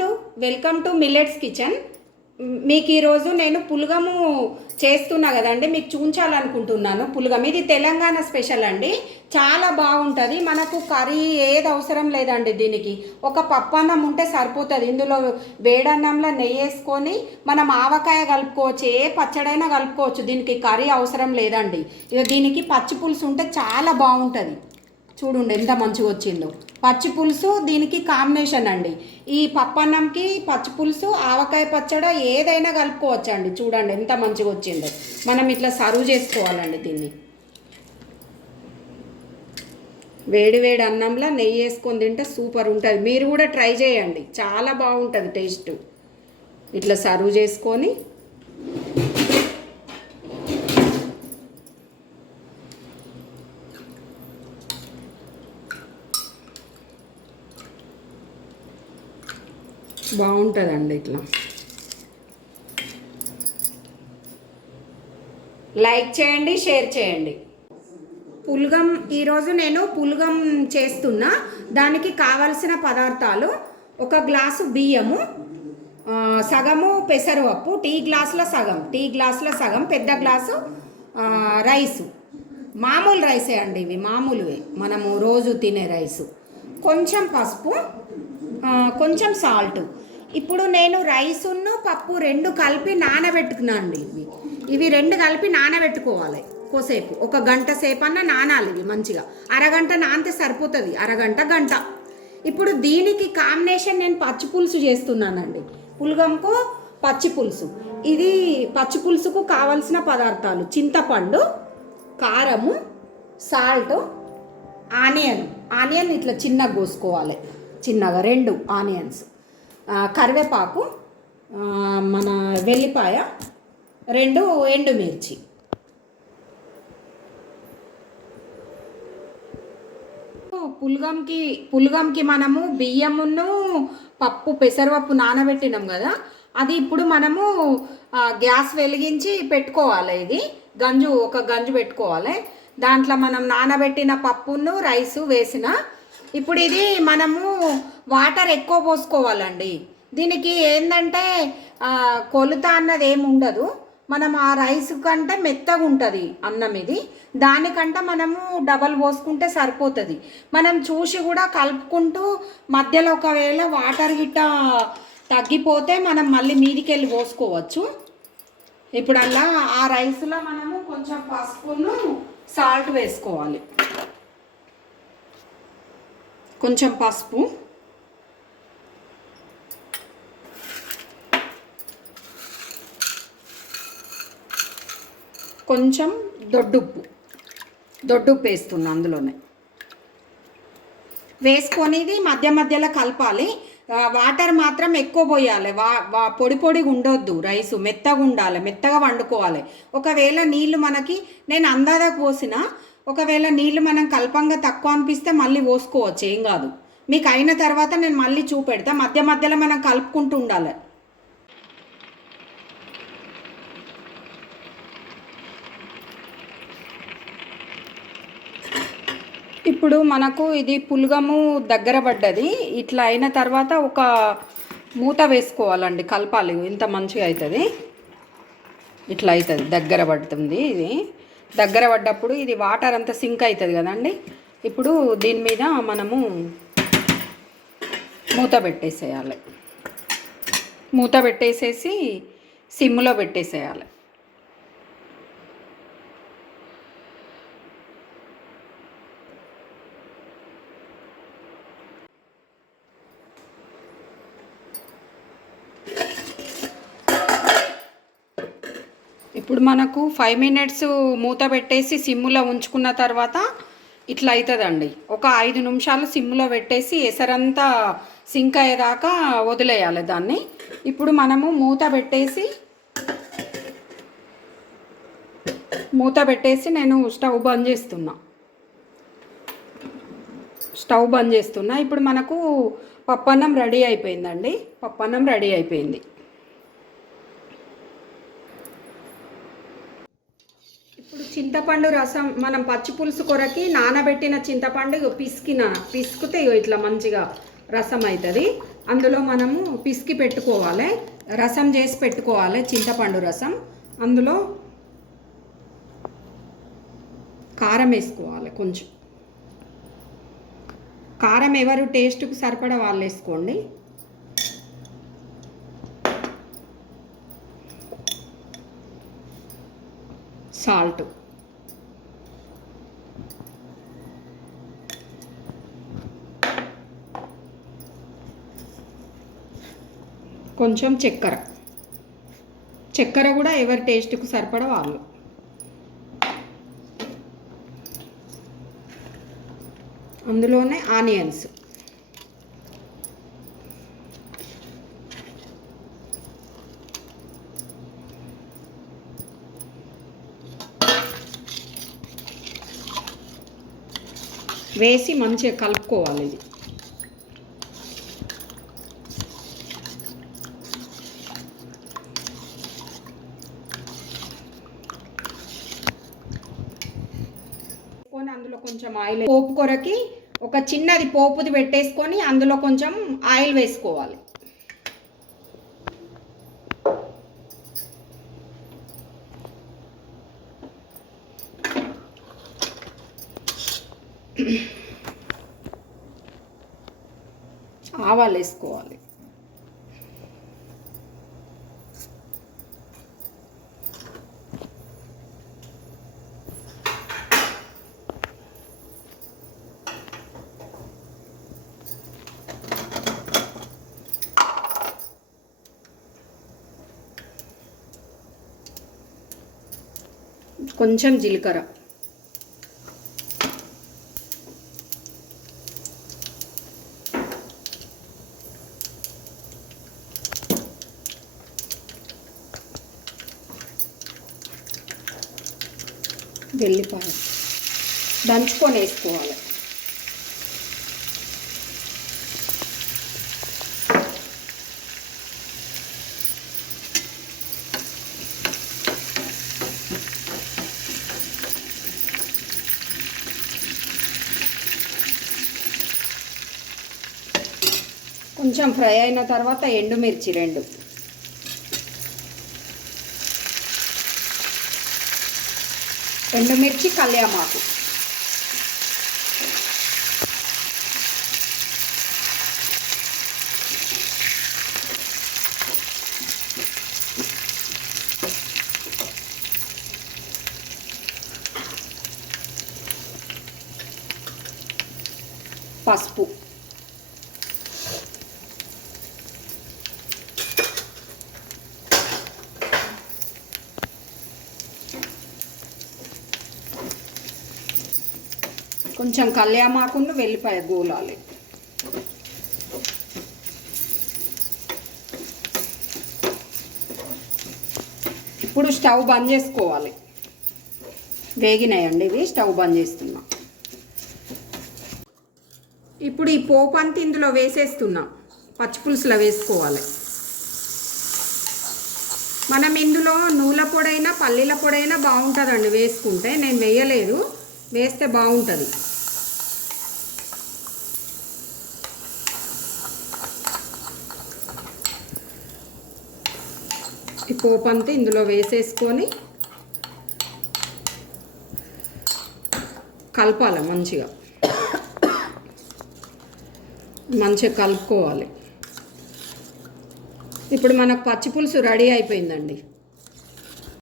To welcome to millets kitchen. మీకు ఈరోజు నేను పులగము చేస్తున్నా కదండి, మీకు చూపించాలనుకుంటున్నాను. పులగం ఇది తెలంగాణ స్పెషల్ అండి, చాలా బాగుంటుంది. మనకు కర్రీ ఏది అవసరం లేదండి. దీనికి ఒక పప్పు అన్నం ఉంటే సరిపోతుంది. ఇందులో వేడన్నంలో నెయ్యి వేసుకొని మనం ఆవకాయ కలుపుకోవచ్చు, ఏ పచ్చడైనా కలుపుకోవచ్చు. దీనికి కర్రీ అవసరం లేదండి. ఇక దీనికి పచ్చి పులుసు ఉంటే చాలా బాగుంటుంది. చూడండి ఎంత మంచిగా వచ్చిందో. పచ్చి పులుసు దీనికి కాంబినేషన్ అండి. ఈ పప్పన్నంకి పచ్చి పులుసు, ఆవకాయ పచ్చడి ఏదైనా కలుపుకోవచ్చు అండి. చూడండి ఎంత మంచిగా వచ్చిందో. మనం ఇట్లా సర్వ్ చేసుకోవాలండి. దీన్ని వేడి వేడి అన్నంలో నెయ్యి వేసుకొని తింటే సూపర్ ఉంటుంది. మీరు కూడా ట్రై చేయండి, చాలా బాగుంటుంది టేస్ట్. ఇట్లా సర్వ్ చేసుకొని బాగుంటుందండి. ఇట్లా లైక్ చేయండి, షేర్ చేయండి. పులగం ఈరోజు నేను పులగం చేస్తున్నా. దానికి కావలసిన పదార్థాలు: ఒక గ్లాసు బియ్యము, సగము పెసరపప్పు, టీ గ్లాసుల సగం, పెద్ద గ్లాసు రైసు. మామూలు రైసే అండి, ఇవి మామూలువే, మనము రోజు తినే రైసు. కొంచెం పసుపు, కొంచెం సాల్ట్. ఇప్పుడు నేను రైసును పప్పు రెండు కలిపి నానబెట్టుకున్నాను అండి. ఇవి రెండు కలిపి నానబెట్టుకోవాలి కోసేపు, ఒక గంట సేపు అన్న నానాలి ఇవి మంచిగా. అరగంట నానితే సరిపోతుంది, అరగంట గంట. ఇప్పుడు దీనికి కాంబినేషన్ నేను పచ్చి పులుసు చేస్తున్నానండి. పులగంకు పచ్చి పులుసు. ఇది పచ్చి పులుసుకు కావలసిన పదార్థాలు: చింతపండు, కారము, సాల్ట్, ఆనియన్ ఇట్లా చిన్నగా కోసుకోవాలి, చిన్నగా 2 ఆనియన్స్, కరివేపాకు, మన వెల్లిపాయ, 2 ఎండుమిర్చి. పులగంకి మనము బియ్యమును పప్పు పెసరపప్పు నానబెట్టినాం కదా, అది ఇప్పుడు మనము గ్యాస్ వెలిగించి పెట్టుకోవాలి. ఇది ఒక గంజు పెట్టుకోవాలి. దాంట్లో మనం నానబెట్టిన పప్పును రైసు వేసిన. ఇప్పుడు ఇది మనము వాటర్ ఎక్కువ పోసుకోవాలండి. దీనికి ఏంటంటే కొలుత అన్నది ఏమి ఉండదు. మనం ఆ రైస్ కంటే మెత్తగా ఉంటుంది అన్నం. ఇది దానికంటే మనము డబల్ పోసుకుంటే సరిపోతుంది. మనం చూసి కూడా కలుపుకుంటూ మధ్యలో ఒకవేళ వాటర్ గిట్ట తగ్గిపోతే మనం మళ్ళీ మీదికి వెళ్ళి పోసుకోవచ్చు. ఇప్పుడు అలా ఆ రైస్లో మనము కొంచెం పసుపును సాల్ట్ వేసుకోవాలి. కొంచెం పసుపు, కొంచెం దొడ్డుప్పు వేస్తున్నా అందులోనే. వేసుకొని ఇది మధ్య మధ్యలో కలపాలి. వాటర్ మాత్రం ఎక్కువ పోయాలి. పొడి పొడిగా ఉండొద్దు. రైసు మెత్తగా ఉండాలి, మెత్తగా వండుకోవాలి. ఒకవేళ నీళ్ళు నేను అందాదకు పోసిన, ఒకవేళ నీళ్ళు మనం కల్పంగా తక్కువ అనిపిస్తే మళ్ళీ పోసుకోవచ్చు, ఏం కాదు. మీకు అయిన తర్వాత నేను మళ్ళీ చూపెడతా. మధ్య మధ్యలో మనం కలుపుకుంటూ ఉండాలి. ఇప్పుడు మనకు ఇది పులగము దగ్గర పడ్డది. ఇట్లా అయిన తర్వాత ఒక మూత వేసుకోవాలండి, కలపాలి. ఇంత మంచిగా అవుతుంది. ఇట్లా అవుతుంది, దగ్గర పడుతుంది. ఇది దగ్గర పడ్డప్పుడు ఇది వాటర్ అంతా సింక్ అవుతుంది కదండి. ఇప్పుడు దీని మీద మనము మూత పెట్టేసేయాలి. మూత పెట్టేసేసి సిమ్లో పెట్టేసేయాలి. ఇప్పుడు మనకు 5 మినిట్స్ మూత పెట్టేసి సిమ్లో ఉంచుకున్న తర్వాత ఇట్లా అవుతుందండి. ఒక 5 నిమిషాలు సిమ్లో పెట్టేసి ఎసరంతా సింక్ అయ్యేదాకా వదిలేయాలి దాన్ని. ఇప్పుడు మనము మూత పెట్టేసి నేను స్టవ్ బంద్ చేస్తున్నా. ఇప్పుడు మనకు పప్పన్నం రెడీ అయిపోయిందండి. పప్పన్నం రెడీ అయిపోయింది. ఇప్పుడు చింతపండు రసం, మనం పచ్చి పులుసు కొరకి నానబెట్టిన చింతపండు పిసికితే ఇట్లా మంచిగా రసం అవుతుంది. అందులో మనము పిసికి పెట్టుకోవాలి, రసం చేసి పెట్టుకోవాలి, చింతపండు రసం. అందులో కారం వేసుకోవాలి, కొంచెం కారం ఎవరు టేస్ట్కి సరిపడా వాళ్ళు వేసుకోండి. సాల్ట్, కొంచెం చక్కెర కూడా ఎవరి టేస్ట్కు సరిపడా వాళ్ళు. అందులోనే ఆనియన్స్, వేసి మంచిగా కలుపుకోవాలి. ఇది అందులో కొంచెం ఆయిల్, పోపు కొరకి ఒక చిన్నది పోపుది పెట్టేసుకొని అందులో కొంచెం ఆయిల్ వేసుకోవాలి. ఆవాలు వేసుకోవాలి. కొంచెం జీలకర్ర, వెల్లిపాయ దంచుకొని వేసుకోవాలి. కొంచెం ఫ్రై అయిన తర్వాత ఎండుమిర్చి 2, ఎండుమిర్చి, కళ్యామాకు, పసుపు, కొంచెం కళ్యామాకును వెల్లిపాయ గోలాలి. ఇప్పుడు స్టవ్ బంద్ చేసుకోవాలి. వేగినాయండి ఇవి, స్టవ్ బంద్ చేస్తున్నా. ఇప్పుడు ఈ పోపు అంతా ఇందులో వేసేస్తున్నాం, పచ్చిపులుసులో వేసుకోవాలి. మనం ఇందులో నువ్వుల పొడైనా పల్లీల పొడైనా బాగుంటుందండి వేసుకుంటే. నేను వేయలేదు, వేస్తే బాగుంటుంది. ఈ పోపు అంతా ఇందులో వేసేసుకొని కలపాలి, మంచిగా కలుపుకోవాలి. ఇప్పుడు మనకు పచ్చిపులుసు రెడీ అయిపోయిందండి.